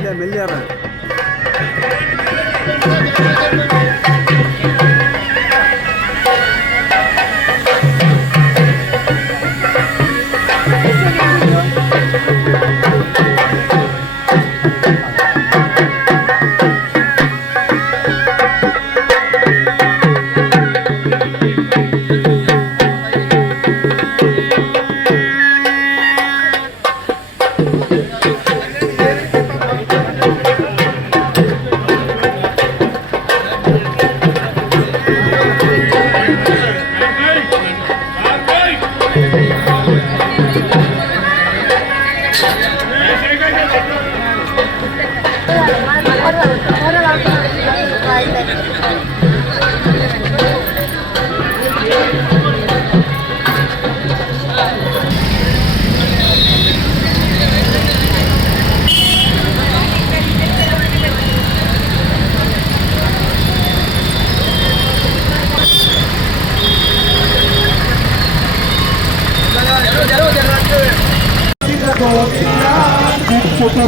మెల్లియారా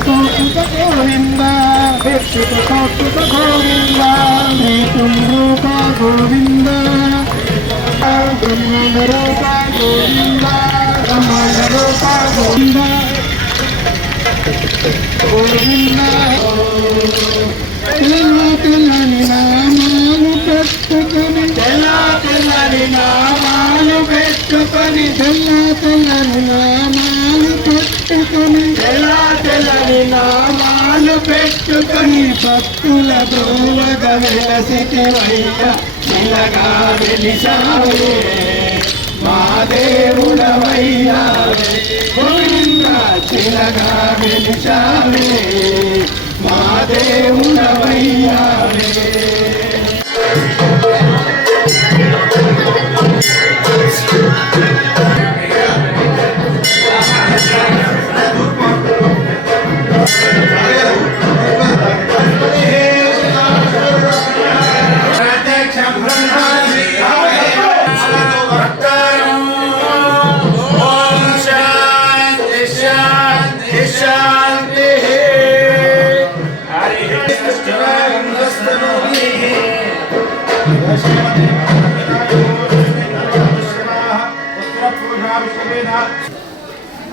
గోవింద గోవింద రూప గోవింద బ్రహ్మాండ రూప గోవింద బ్రహ్మాండ రూప గోవింద గోవింద తెల్లని నామాలు పెట్టుకొని తెల్లని నామాలు పెట్టుకొని తెల్లని నామాలు పెట్టుకొని తెల్లని నామాలు పెట్టుకొని భక్తుల దూవగ వెలసివయ్య చిలగా వెలిసావే మా దేవుడవయ్యా గోవింద చిలగా వెలిసావే మా దేవుడవయ్యా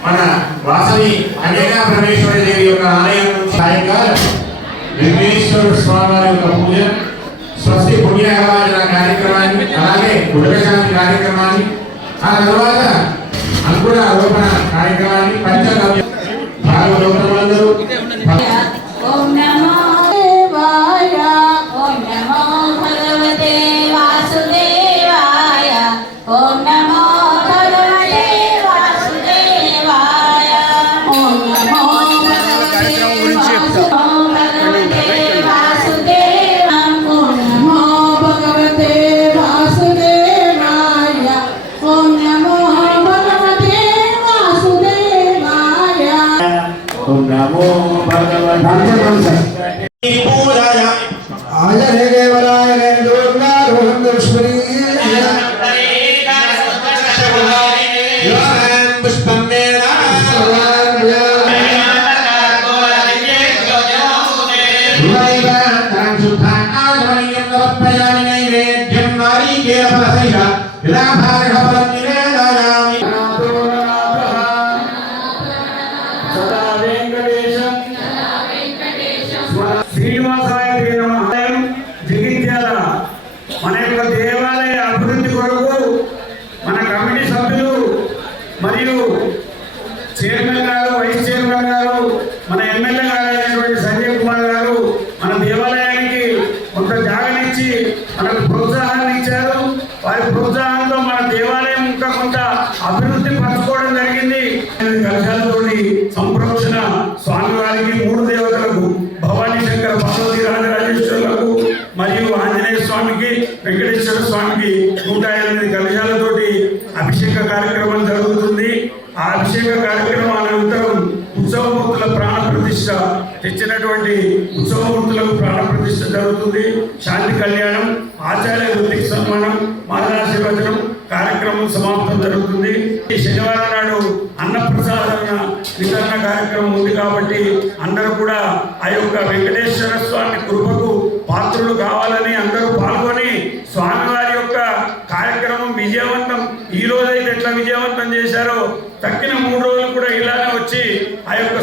మన వాసవి అంజనా పరమేశ్వరి దేవి యొక్క ఆలయం నుంచి సాయంకాలం విఘ్నేశ్వర స్వామి వారి యొక్క పూజ స్వస్తి పుణ్యహవాచన కార్యక్రమాన్ని అలాగే గుడశాంతి కార్యక్రమాన్ని ఆ తర్వాత అంకుర ఆరోపణ కార్యక్రమాన్ని పంచగవ్య భాగవతంలో ఓం నమో దేవాయ ఓం నమో భగవతే వాసుదేవాయ ఓం నమో భగవతే వాసుదేవాయ ఓం నమో భగవతే వాసుదేవాయ ఓం నమో భగవతే వాసుదేవాయ ఓం నమో భగవతే వాసుదేవాయ ఓం నమో భగవతే ఆయ దేవరాయ దుర్గా రోహందశ్వరీ శ్రీనివాసాయ నమః. జగిత్యాల మన యొక్క దేవాలయ అభివృద్ధి కొరకు మన కమిటీ సభ్యులు మరియు చైర్మన్ గారు వైస్ చైర్మన్ గారు మన ఎమ్మెల్యే గారు అయినటువంటి సంజయ్ కుమార్ గారు మన దేవాలయానికి కొంత జాగనిచ్చి మనకు ప్రోత్సాహాన్ని ఇచ్చారు. వారి ప్రోత్సాహంతో మన దేవాలయం ఇంకా కొంత అభివృద్ధి పరచుకోవడం జరిగింది. కలశాలతోటి సంప్రోక్షణ స్వామివారికి 3 దేవతలకు భవానీ శంకర పార్వతీ రాజరాజేశ్వరులకు మరియు ఆంజనేయ స్వామికి వెంకటేశ్వర స్వామికి 108 కలశాలతోటి అభిషేక కార్యక్రమం జరుగుతుంది. ఆ అభిషేక కార్యక్రమం అనంతరం ఉత్సవమూర్తుల ప్రాణ ప్రతిష్ఠ తెచ్చినటువంటి ఉత్సవమూర్తులకు ప్రాణ ప్రతిష్ఠ జరుగుతుంది. శాంతి కళ్యాణం, ఆచార్య వృత్తికి సన్మానం, మాదరాశీర్వచనం కార్యక్రమం సమాప్తం జరుగుతుంది. ఈ శనివారం నాడు అన్నప్రసాదన వితరణ కార్యక్రమం ఉంది కాబట్టి అందరూ కూడా ఆ యొక్క వెంకటేశ్వర స్వామి కృపకు పాత్రులు కావాలని అందరూ పాల్గొని స్వామివారి యొక్క కార్యక్రమం విజయవంతం, ఈ రోజైతే ఎట్లా విజయవంతం చేశారో తక్కిన 3 రోజులు కూడా ఇలానే వచ్చి ఆ యొక్క